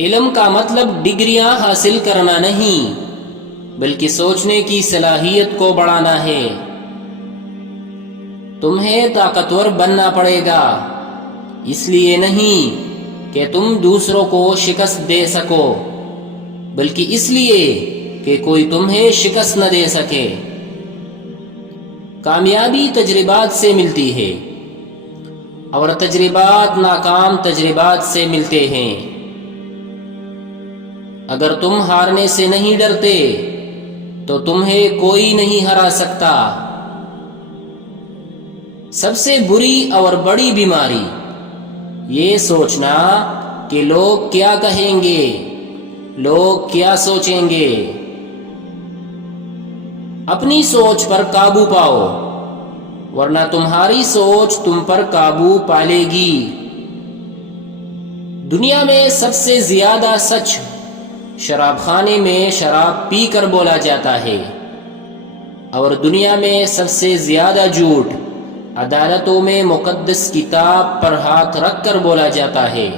علم کا مطلب ڈگریاں حاصل کرنا نہیں، بلکہ سوچنے کی صلاحیت کو بڑھانا ہے۔ تمہیں طاقتور بننا پڑے گا، اس لیے نہیں کہ تم دوسروں کو شکست دے سکو، بلکہ اس لیے کہ کوئی تمہیں شکست نہ دے سکے۔ کامیابی تجربات سے ملتی ہے، اور تجربات ناکام تجربات سے ملتے ہیں۔ اگر تم ہارنے سے نہیں ڈرتے تو تمہیں کوئی نہیں ہرا سکتا۔ سب سے بری اور بڑی بیماری یہ سوچنا کہ لوگ کیا کہیں گے، لوگ کیا سوچیں گے۔ اپنی سوچ پر قابو پاؤ، ورنہ تمہاری سوچ تم پر قابو پا لے گی۔ دنیا میں سب سے زیادہ سچ شراب خانے میں شراب پی کر بولا جاتا ہے، اور دنیا میں سب سے زیادہ جھوٹ عدالتوں میں مقدس کتاب پر ہاتھ رکھ کر بولا جاتا ہے۔